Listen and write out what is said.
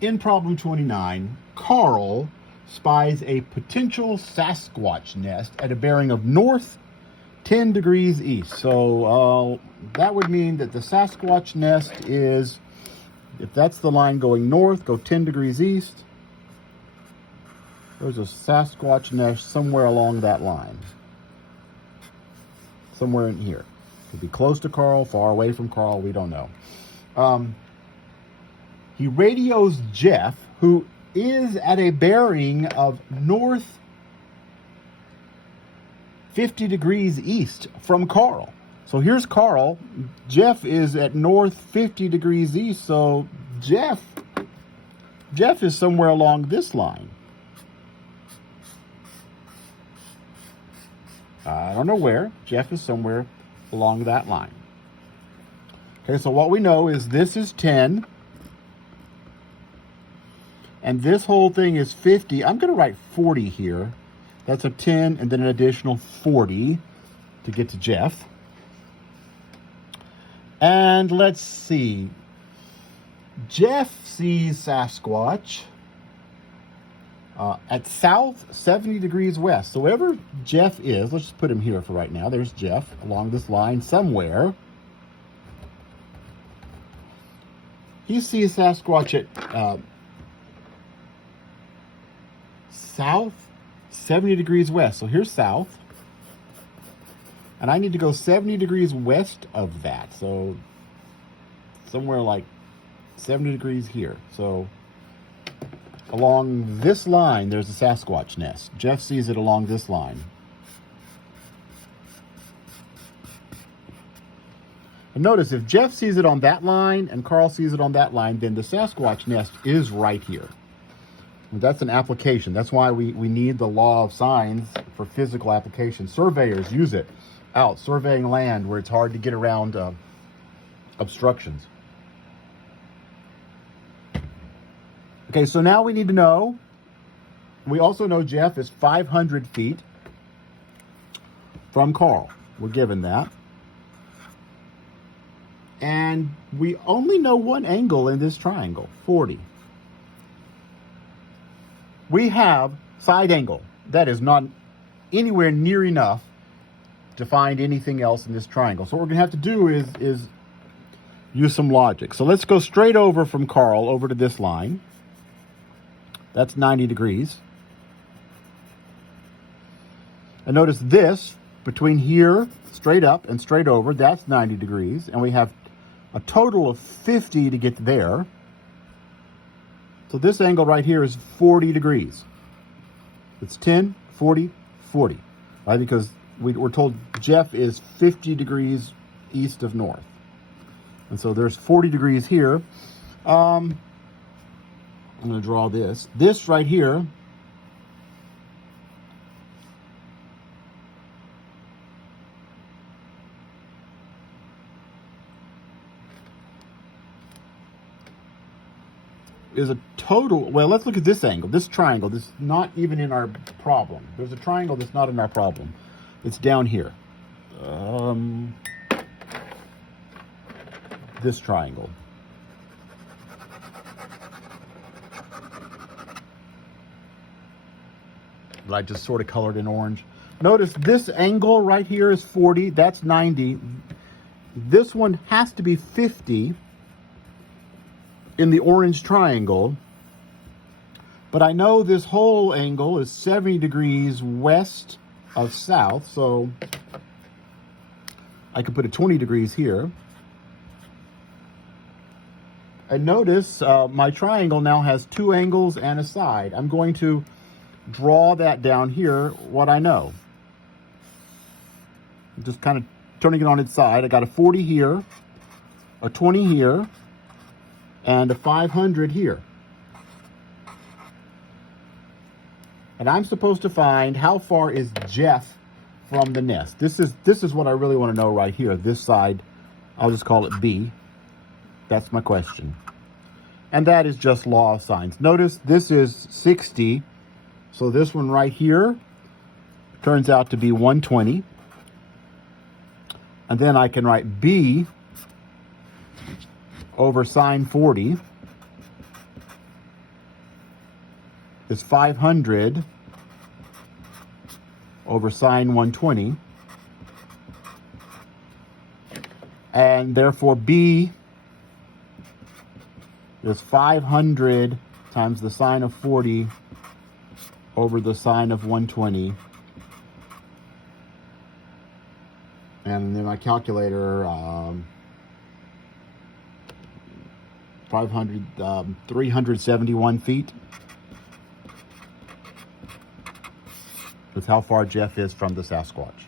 In problem 29, Carl spies a potential Sasquatch nest at a bearing of north 10 degrees east. So that would mean that the Sasquatch nest is, if that's the line going north, go 10 degrees east. There's a Sasquatch nest somewhere along that line. Somewhere in here. Could be close to Carl, far away from Carl, we don't know. He radios Jeff, who is at a bearing of north 50 degrees east from Carl. So here's Carl. Jeff is at north 50 degrees east. So Jeff is somewhere along this line. I don't know where. Jeff is somewhere along that line. Okay, so what we know is this is 10. And this whole thing is 50. I'm going to write 40 here. That's a 10 and then an additional 40 to get to Jeff. And let's see. Jeff sees Sasquatch at south 70 degrees west. So wherever Jeff is, let's just put him here for right now. There's Jeff along this line somewhere. He sees Sasquatch at south 70 degrees west. So here's south. And I need to go 70 degrees west of that. So somewhere like 70 degrees here. So along this line, there's a Sasquatch nest. Jeff sees it along this line. And notice if Jeff sees it on that line and Carl sees it on that line, then the Sasquatch nest is right here. That's an application. That's why we need the law of signs for physical application. Surveyors use it out surveying land where it's hard to get around obstructions. Okay, so now we need to know, we also know Jeff is 500 feet from Carl. We're given that. And we only know one angle in this triangle, 40. We have side angle. That is not anywhere near enough to find anything else in this triangle. So what we're going to have to do is use some logic. So let's go straight over from Carl over to this line. That's 90 degrees. And notice this, between here, straight up and straight over, that's 90 degrees. And we have a total of 50 to get there. So this angle right here is 40 degrees. It's 10, 40, 40, right? Because we're told Jeff is 50 degrees east of north. And so there's 40 degrees here. I'm going to draw this. This right here is a total, well, let's look at this angle, this triangle. This is not even in our problem. There's a triangle that's not in our problem. It's down here. This triangle. That I just sort of colored in orange. Notice this angle right here is 40. That's 90. This one has to be 50 in the orange triangle, but I know this whole angle is 70 degrees west of south, so I could put a 20 degrees here. And notice my triangle now has two angles and a side. I'm going to draw that down here, what I know. I'm just kind of turning it on its side. I got a 40 here, a 20 here, and a 500 here. And I'm supposed to find how far is Jeff from the nest. This is what I really want to know right here. This side, I'll just call it B. That's my question. And that is just law of signs. Notice this is 60. So this one right here turns out to be 120. And then I can write B over sine 40. is 500 over sine 120. And therefore B is 500 times the sine of 40 over the sine of 120. And then my calculator, 371 feet. That's how far Jeff is from the Sasquatch.